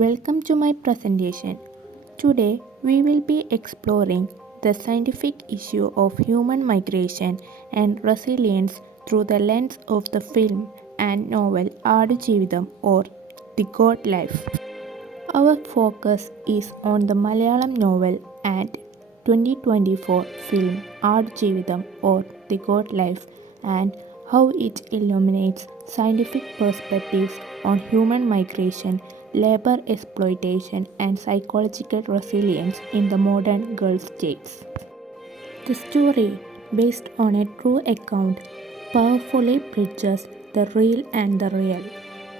Welcome to my presentation. Today we will be exploring the scientific issue of human migration and resilience through the lens of the film and novel Aadu Jeevitham or The God Life. Our focus is on the Malayalam novel and 2024 film Aadu Jeevitham or The God Life and how it illuminates scientific perspectives on human migration, labor exploitation, and psychological resilience in the modern Gulf states. The story, based on a true account, powerfully bridges the real and the real.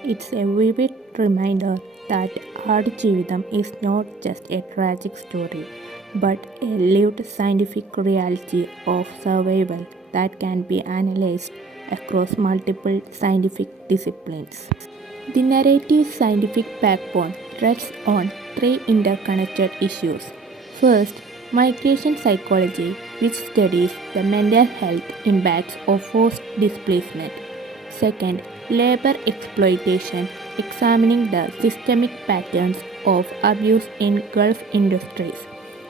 It's a vivid reminder that Aadu Jeevitham is not just a tragic story, but a lived scientific reality of survival that can be analyzed across multiple scientific disciplines. The narrative's scientific backbone rests on three interconnected issues. First, migration psychology, which studies the mental health impacts of forced displacement. Second, labor exploitation, examining the systemic patterns of abuse in Gulf industries.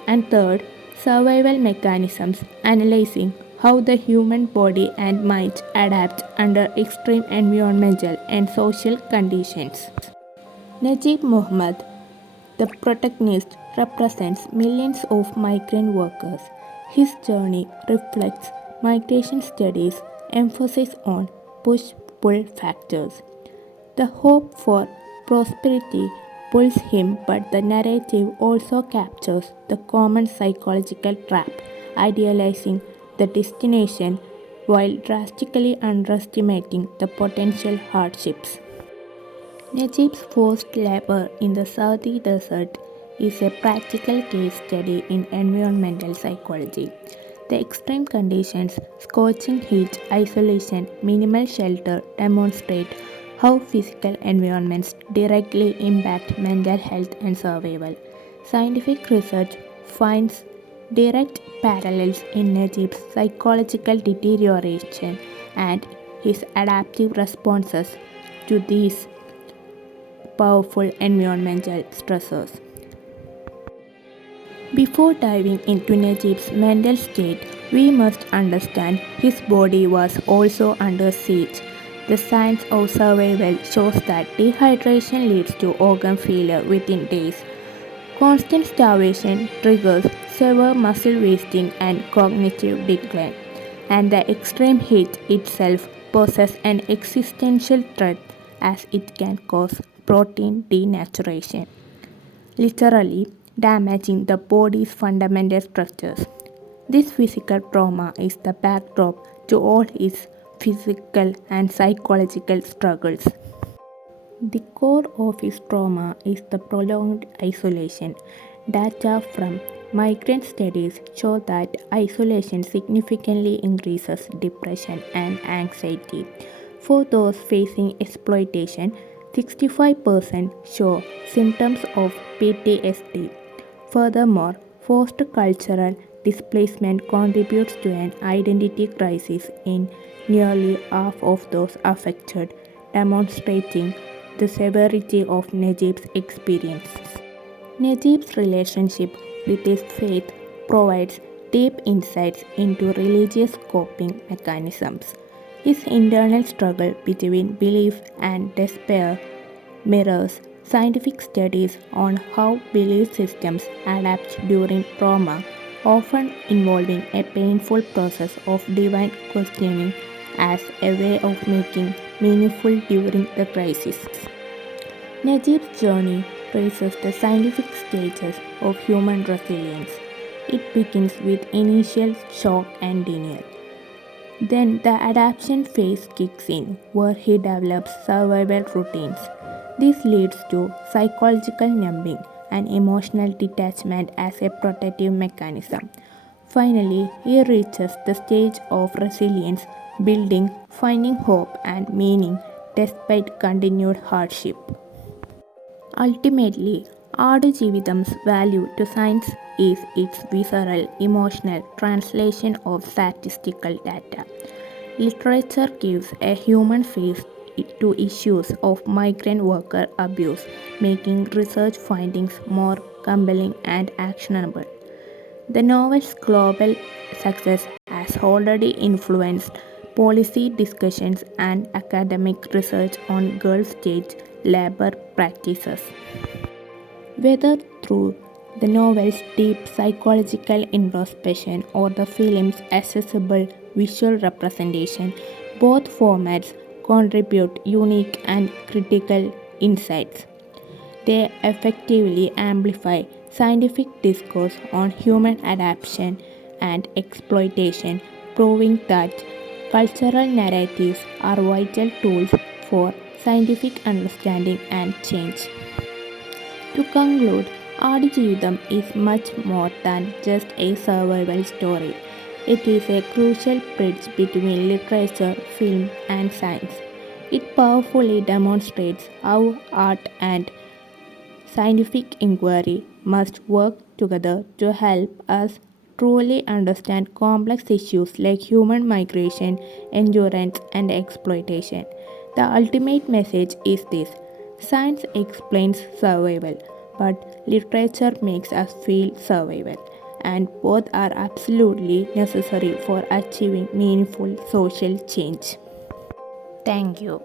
And third, survival mechanisms, analyzing how the human body and mind adapt under extreme environmental and social conditions. Najib Muhammad, the protagonist, represents millions of migrant workers. His journey reflects migration studies' emphasis on push pull factors. The hope for prosperity pulls him, but the narrative also captures the common psychological trap, idealizing the destination while drastically underestimating the potential hardships. Najib's forced labor in the Saudi desert is a practical case study in environmental psychology. The extreme conditions, scorching heat, isolation, minimal shelter demonstrate how physical environments directly impact mental health and survival. Scientific research finds direct parallels in Najib's psychological deterioration and his adaptive responses to these powerful environmental stressors. Before diving into Najib's mental state, we must understand his body was also under siege. The science of survival shows that dehydration leads to organ failure within days. Constant starvation triggers severe muscle wasting and cognitive decline, and the extreme heat itself poses an existential threat as it can cause protein denaturation, literally damaging the body's fundamental structures. This physical trauma is the backdrop to all his physical and psychological struggles. The core of his trauma is the prolonged isolation. Data from migrant studies show that isolation significantly increases depression and anxiety. For those facing exploitation, 65% show symptoms of PTSD. Furthermore, forced cultural displacement contributes to an identity crisis in nearly half of those affected, demonstrating the severity of Najib's experience. Najib's relationship with his faith provides deep insights into religious coping mechanisms. His internal struggle between belief and despair mirrors scientific studies on how belief systems adapt during trauma, often involving a painful process of divine questioning as a way of making meaningful during the crisis. Najib's journey traces the scientific stages of human resilience. It begins with initial shock and denial. Then the adaptation phase kicks in, where he develops survival routines. This leads to psychological numbing and emotional detachment as a protective mechanism. Finally, he reaches the stage of resilience, building, finding hope and meaning despite continued hardship. Ultimately, Aadu Jeevitham's value to science is its visceral, emotional translation of statistical data. Literature gives a human face to issues of migrant worker abuse, making research findings more compelling and actionable. The novel's global success has already influenced policy discussions and academic research on girls' stage labor practices. Whether through the novel's deep psychological introspection or the film's accessible visual representation, both formats contribute unique and critical insights. They effectively amplify scientific discourse on human adaptation and exploitation, proving that cultural narratives are vital tools for scientific understanding and change. To conclude, Adijivitam is much more than just a survival story. It is a crucial bridge between literature, film, and science. It powerfully demonstrates how art and scientific inquiry must work together to help us truly understand complex issues like human migration, endurance, and exploitation. The ultimate message is this: science explains survival, but literature makes us feel survival, and both are absolutely necessary for achieving meaningful social change. Thank you.